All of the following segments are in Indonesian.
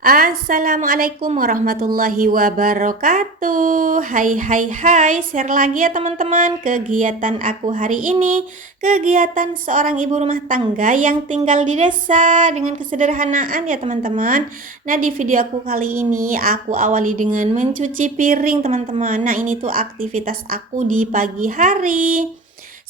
Assalamualaikum warahmatullahi wabarakatuh. Hai, share lagi ya teman-teman kegiatan aku hari ini. Kegiatan seorang ibu rumah tangga yang tinggal di desa dengan kesederhanaan ya teman-teman. Nah, di video aku kali ini aku awali dengan mencuci piring teman-teman. Nah, ini tuh aktivitas aku di pagi hari.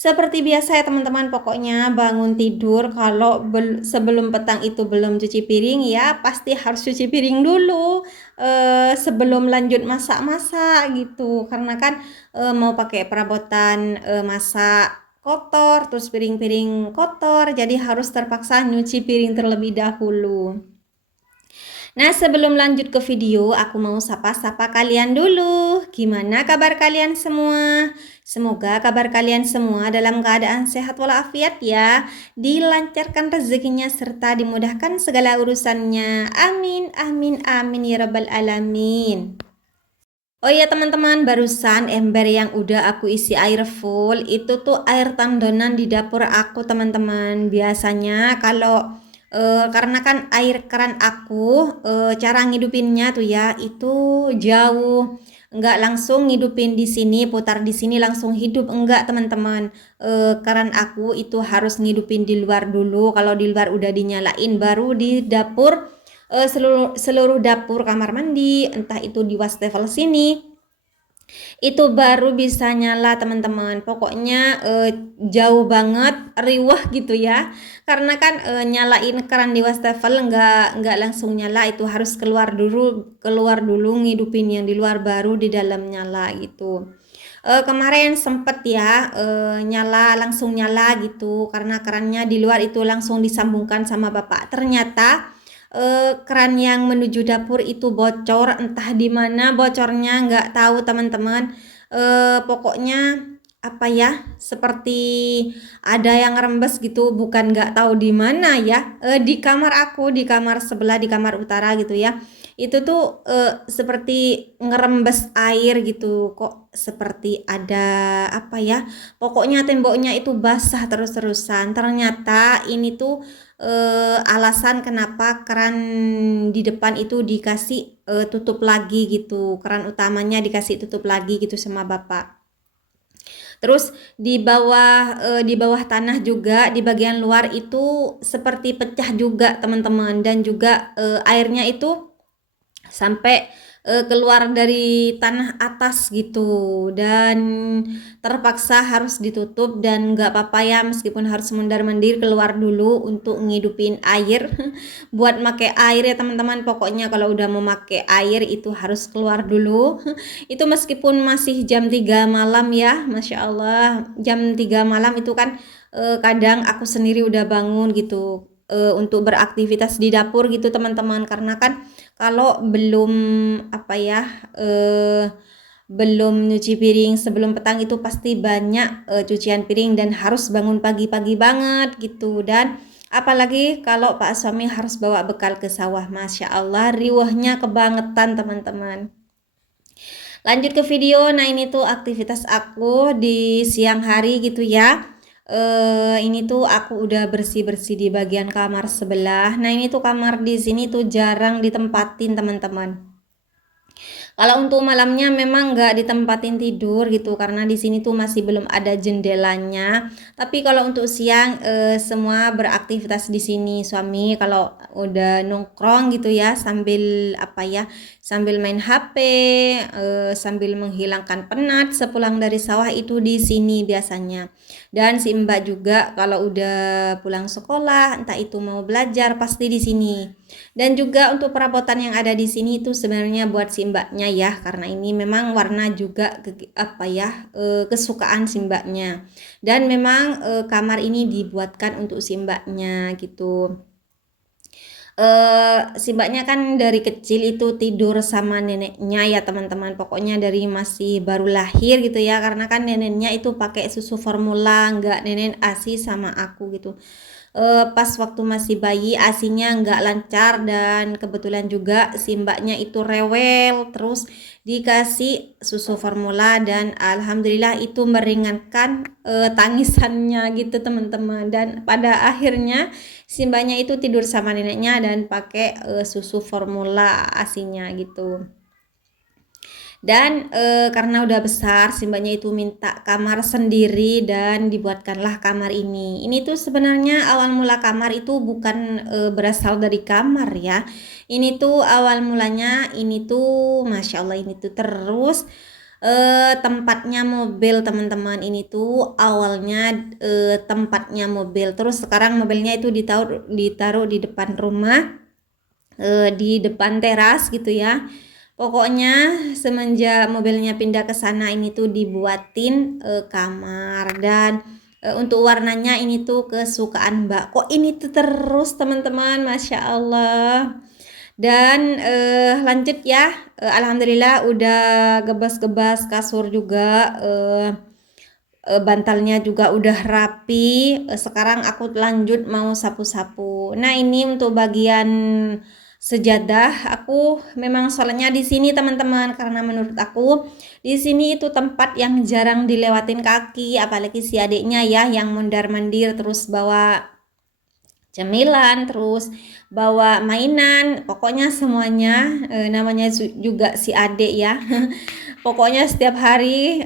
Seperti biasa ya teman-teman, pokoknya bangun tidur kalau sebelum petang itu belum cuci piring ya pasti harus cuci piring dulu sebelum lanjut masak-masak gitu. Karena kan mau pakai perabotan masak kotor, terus piring-piring kotor, jadi harus terpaksa nyuci piring terlebih dahulu. Nah, sebelum lanjut ke video, aku mau sapa-sapa kalian dulu. Gimana kabar kalian semua? Semoga kabar kalian semua dalam keadaan sehat walafiat ya, dilancarkan rezekinya serta dimudahkan segala urusannya. Amin, amin, amin ya rabbal alamin. Oh iya teman-teman, barusan ember yang udah aku isi air full itu tuh air tandonan di dapur aku teman-teman. Biasanya kalau karena kan air keran aku cara ngidupinnya tuh ya itu jauh, enggak langsung ngidupin di sini, putar di sini langsung hidup, enggak teman-teman. Keran aku itu harus ngidupin di luar dulu. Kalau di luar udah dinyalain baru di dapur, seluruh dapur, kamar mandi, entah itu di wastafel sini, itu baru bisa nyala teman-teman. Pokoknya jauh banget, riwah gitu ya. Karena kan nyalain keran di wastafel nggak langsung nyala, itu harus keluar dulu ngidupin yang di luar baru di dalam nyala gitu. Kemarin sempet ya langsung nyala gitu karena kerannya di luar itu langsung disambungkan sama bapak. Ternyata keran yang menuju dapur itu bocor, entah di mana bocornya nggak tahu teman-teman. Pokoknya apa ya, seperti ada yang rembes gitu, bukan nggak tahu di mana ya, di kamar aku, di kamar sebelah, di kamar utara gitu ya. Itu tuh seperti ngerembes air gitu, kok seperti ada apa ya, pokoknya temboknya itu basah terus-terusan. Ternyata ini tuh alasan kenapa keran di depan itu dikasih tutup lagi gitu, keran utamanya dikasih tutup lagi gitu sama bapak. Terus di bawah tanah juga di bagian luar itu seperti pecah juga teman-teman, dan juga airnya itu sampai keluar dari tanah atas gitu, dan terpaksa harus ditutup. Dan nggak apa-apa ya, meskipun harus mondar-mandir keluar dulu untuk ngidupin air buat make air ya teman-teman. Pokoknya kalau udah mau make air itu harus keluar dulu itu meskipun masih jam 3 malam ya, Masya Allah, jam 3 malam itu kan kadang aku sendiri udah bangun gitu untuk beraktivitas di dapur gitu teman-teman. Karena kan kalau belum apa ya, belum nyuci piring sebelum petang itu pasti banyak cucian piring dan harus bangun pagi-pagi banget gitu. Dan apalagi kalau Pak suami harus bawa bekal ke sawah, Masya Allah riwahnya kebangetan teman-teman. Lanjut ke video. Nah, ini tuh aktivitas aku di siang hari gitu ya. Ini tuh aku udah bersih-bersih di bagian kamar sebelah. Nah, ini tuh kamar di sini tuh jarang ditempatin teman-teman. Kalau untuk malamnya memang nggak ditempatin tidur gitu karena di sini tuh masih belum ada jendelanya. Tapi kalau untuk siang semua beraktivitas di sini. Suami kalau udah nongkrong gitu ya sambil apa ya, sambil main HP, sambil menghilangkan penat sepulang dari sawah itu di sini biasanya. Dan si Mbak juga kalau udah pulang sekolah, entah itu mau belajar pasti di sini. Dan juga untuk perabotan yang ada di sini itu sebenarnya buat si mbaknya ya, karena ini memang warna juga apa ya, kesukaan si mbaknya. Dan memang kamar ini dibuatkan untuk si mbaknya gitu. Si Mbaknya kan dari kecil itu tidur sama neneknya ya teman-teman. Pokoknya dari masih baru lahir gitu ya. Karena kan neneknya itu pakai susu formula, nggak nenek ASI sama aku gitu. Pas waktu masih bayi asinya nggak lancar dan kebetulan juga si Mbaknya itu rewel, terus dikasih susu formula dan alhamdulillah itu meringankan tangisannya gitu teman-teman. Dan pada akhirnya si Mbaknya itu tidur sama neneknya dan pakai susu formula asinya gitu. Dan karena udah besar si Mbaknya itu minta kamar sendiri dan dibuatkanlah kamar ini. Ini tuh sebenarnya awal mula kamar itu bukan berasal dari kamar ya. Ini tuh awal mulanya ini tuh Masya Allah ini tuh terus tempatnya mobil teman-teman. Ini tuh awalnya tempatnya mobil, terus sekarang mobilnya itu ditaruh di depan rumah, di depan teras gitu ya. Pokoknya semenjak mobilnya pindah ke sana ini tuh dibuatin kamar dan untuk warnanya ini tuh kesukaan Mbak. Kok ini tuh terus teman-teman, Masya Allah. Dan lanjut ya, alhamdulillah udah gebas-gebas kasur juga, bantalnya juga udah rapi. Sekarang aku lanjut mau sapu-sapu. Nah ini untuk bagian sejadah, aku memang sholatnya di sini teman-teman karena menurut aku di sini itu tempat yang jarang dilewatin kaki, apalagi si adiknya ya yang mondar-mandir terus bawa cemilan, terus bawa mainan, pokoknya semuanya namanya juga si adik ya. Pokoknya setiap hari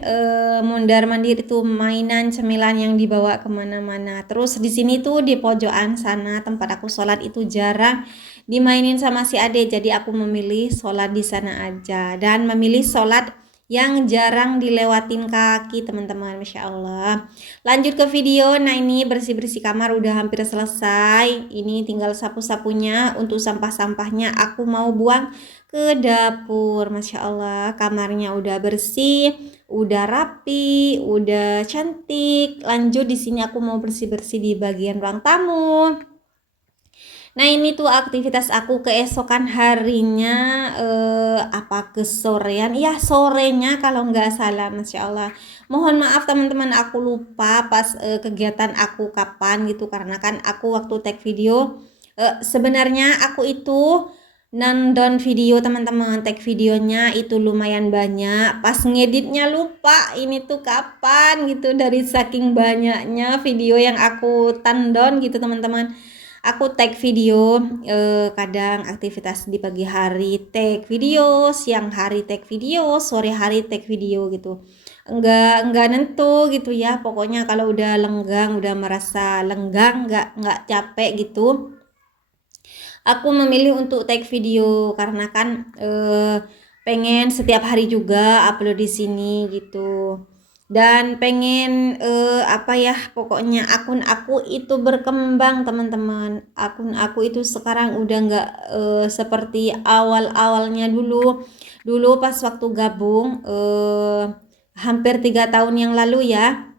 mondar-mandir itu mainan cemilan yang dibawa kemana-mana. Terus di sini tuh di pojokan sana tempat aku sholat itu jarang dimainin sama si ade, jadi aku memilih sholat di sana aja dan memilih sholat yang jarang dilewatin kaki teman-teman. Masya Allah. Lanjut ke video. Nah ini bersih-bersih kamar udah hampir selesai, ini tinggal sapu-sapunya. Untuk sampah-sampahnya aku mau buang ke dapur. Masya Allah kamarnya udah bersih, udah rapi, udah cantik. Lanjut di sini aku mau bersih-bersih di bagian ruang tamu. Nah ini tuh aktivitas aku keesokan harinya, apa kesorean, ya sorenya kalau nggak salah. Masya Allah. Mohon maaf teman-teman, aku lupa pas kegiatan aku kapan gitu, karena kan aku waktu tag video, sebenarnya aku itu nonton video teman-teman, tag videonya itu lumayan banyak, pas ngeditnya lupa ini tuh kapan gitu, dari saking banyaknya video yang aku tonton gitu teman-teman. Aku tag video, kadang aktivitas di pagi hari tag video, siang hari tag video, sore hari tag video gitu. Enggak nentu gitu ya. Pokoknya kalau udah lenggang, udah merasa lenggang, enggak capek gitu, aku memilih untuk tag video karena kan pengen setiap hari juga upload di sini gitu. Dan pengen apa ya, pokoknya akun aku itu berkembang teman-teman. Akun aku itu sekarang udah nggak seperti awal-awalnya dulu. Dulu pas waktu gabung hampir 3 tahun yang lalu ya.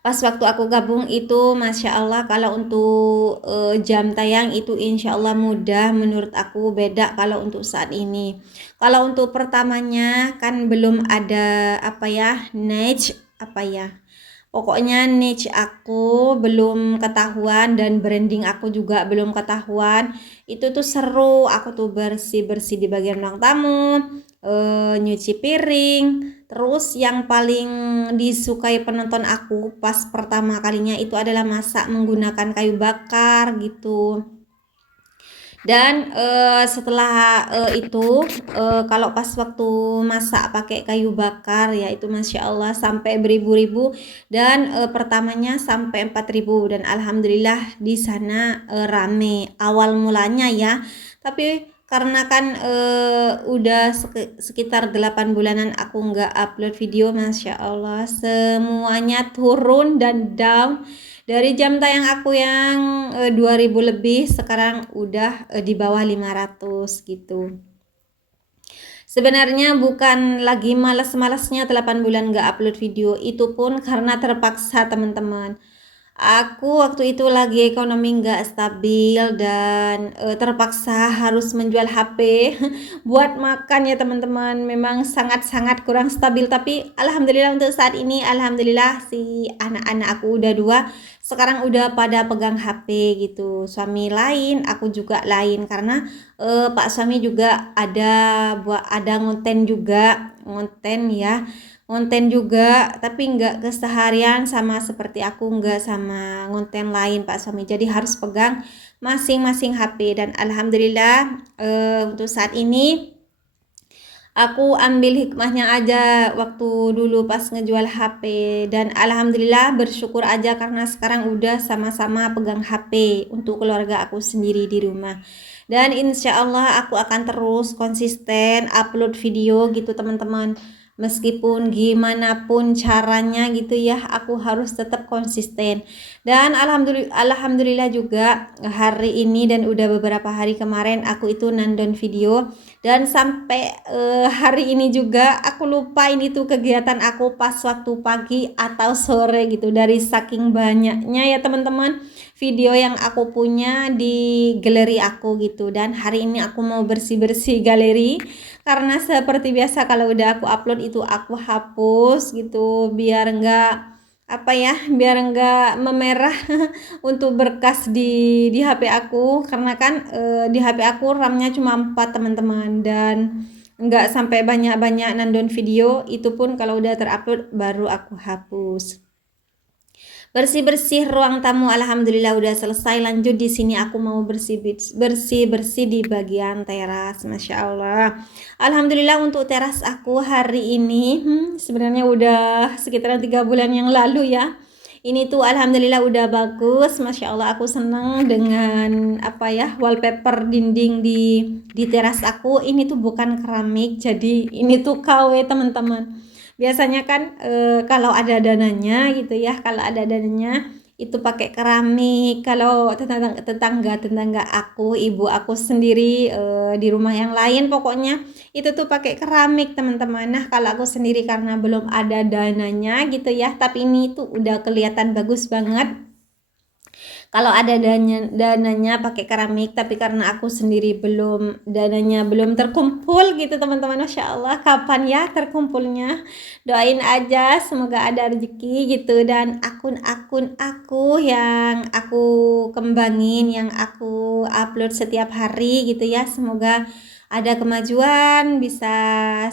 Pas waktu aku gabung itu Masya Allah kalau untuk jam tayang itu insya Allah mudah, menurut aku beda kalau untuk saat ini. Kalau untuk pertamanya kan belum ada apa ya, niche apa ya, pokoknya niche aku belum ketahuan dan branding aku juga belum ketahuan. Itu tuh seru, aku tuh bersih-bersih di bagian ruang tamu, nyuci piring. Terus yang paling disukai penonton aku pas pertama kalinya itu adalah masak menggunakan kayu bakar gitu. Dan setelah itu kalau pas waktu masak pakai kayu bakar ya itu Masya Allah sampai beribu-ribu, dan pertamanya sampai 4.000, dan alhamdulillah di sana rame awal mulanya ya. Tapi karena kan udah sekitar 8 bulanan aku nggak upload video, Masya Allah semuanya turun dan down. Dari jam tayang aku yang 2000 lebih, sekarang udah di bawah 500 gitu. Sebenarnya bukan lagi males-malesnya 8 bulan nggak upload video, itu pun karena terpaksa teman-teman. Aku waktu itu lagi ekonomi nggak stabil dan terpaksa harus menjual HP buat makan ya teman-teman. Memang sangat-sangat kurang stabil, tapi alhamdulillah untuk saat ini, alhamdulillah si anak-anak aku udah dua, sekarang udah pada pegang HP gitu. Suami lain, aku juga lain karena Pak suami juga ada ngonten juga, ngonten ya, ngonten juga, tapi nggak keseharian sama seperti aku, nggak sama ngonten lain Pak suami, jadi harus pegang masing-masing HP. Dan alhamdulillah untuk saat ini aku ambil hikmahnya aja waktu dulu pas ngejual HP, dan alhamdulillah bersyukur aja karena sekarang udah sama-sama pegang HP untuk keluarga aku sendiri di rumah. Dan insya Allah aku akan terus konsisten upload video gitu teman-teman, meskipun gimana pun caranya gitu ya, aku harus tetap konsisten. Dan alhamdulillah juga hari ini dan udah beberapa hari kemarin aku itu nonton video, dan sampai hari ini juga aku lupa ini tuh kegiatan aku pas waktu pagi atau sore gitu, dari saking banyaknya ya teman-teman video yang aku punya di galeri aku gitu. Dan hari ini aku mau bersih-bersih galeri, karena seperti biasa kalau udah aku upload itu aku hapus gitu, biar enggak apa ya, biar enggak memerah untuk berkas di HP aku, karena kan di HP aku RAM-nya cuma 4 teman-teman, dan enggak sampai banyak-banyak nonton video, itu pun kalau udah terupload baru aku hapus. Bersih-bersih ruang tamu alhamdulillah udah selesai. Lanjut di sini aku mau bersih-bersih di bagian teras. Masya Allah. Alhamdulillah untuk teras aku hari ini sebenarnya udah sekitaran 3 bulan yang lalu ya. Ini tuh alhamdulillah udah bagus. Masya Allah, aku seneng dengan apa ya, wallpaper dinding di teras aku. Ini tuh bukan keramik, jadi ini tuh KW teman-teman. Biasanya kan kalau ada dananya gitu ya, kalau ada dananya itu pakai keramik. Kalau tetangga aku, ibu aku sendiri di rumah yang lain pokoknya itu tuh pakai keramik teman-teman. Nah kalau aku sendiri karena belum ada dananya gitu ya, tapi ini tuh udah kelihatan bagus banget kalau ada dananya pakai keramik. Tapi karena aku sendiri dananya belum terkumpul gitu teman-teman. Masya Allah, kapan ya terkumpulnya, doain aja semoga ada rezeki gitu. Dan akun-akun aku yang aku kembangin, yang aku upload setiap hari gitu ya, semoga ada kemajuan, bisa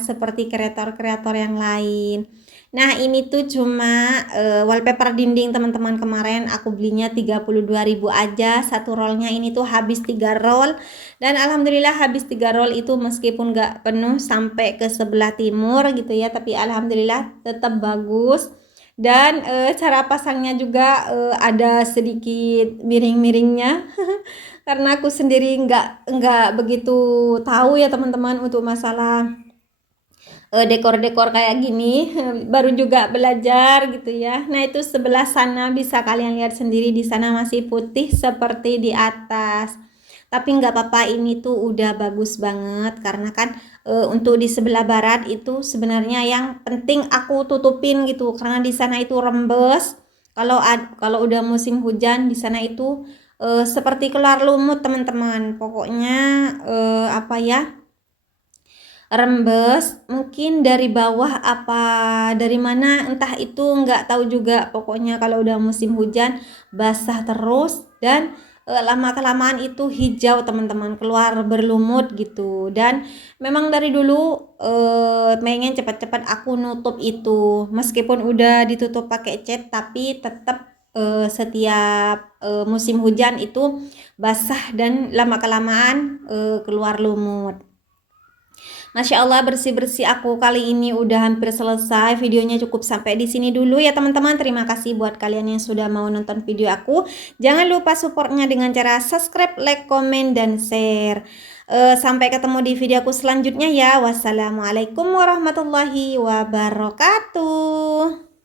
seperti kreator-kreator yang lain. Nah ini tuh cuma wallpaper dinding teman-teman, kemarin aku belinya 32.000 aja satu rollnya. Ini tuh habis 3 roll, dan alhamdulillah habis 3 roll itu meskipun gak penuh sampai ke sebelah timur gitu ya, tapi alhamdulillah tetap bagus. Dan cara pasangnya juga ada sedikit miring-miringnya karena aku sendiri nggak begitu tahu ya teman-teman untuk masalah dekor-dekor kayak gini, baru juga belajar gitu ya. Nah itu sebelah sana bisa kalian lihat sendiri, di sana masih putih seperti di atas, tapi nggak apa-apa, ini tuh udah bagus banget. Karena kan untuk di sebelah barat itu sebenarnya yang penting aku tutupin gitu, karena di sana itu rembes. Kalau udah musim hujan di sana itu seperti keluar lumut teman-teman, pokoknya apa ya, rembes mungkin dari bawah apa dari mana entah, itu nggak tahu juga. Pokoknya kalau udah musim hujan basah terus, dan lama kelamaan itu hijau teman-teman, keluar berlumut gitu. Dan memang dari dulu pengen cepat-cepat aku nutup itu, meskipun udah ditutup pakai cat, tapi tetap setiap musim hujan itu basah dan lama kelamaan keluar lumut. Masya Allah, bersih-bersih aku kali ini udah hampir selesai. Videonya cukup sampai di sini dulu ya teman-teman. Terima kasih buat kalian yang sudah mau nonton video aku. Jangan lupa supportnya dengan cara subscribe, like, komen, dan share. Sampai ketemu di video aku selanjutnya ya. Wassalamualaikum warahmatullahi wabarakatuh.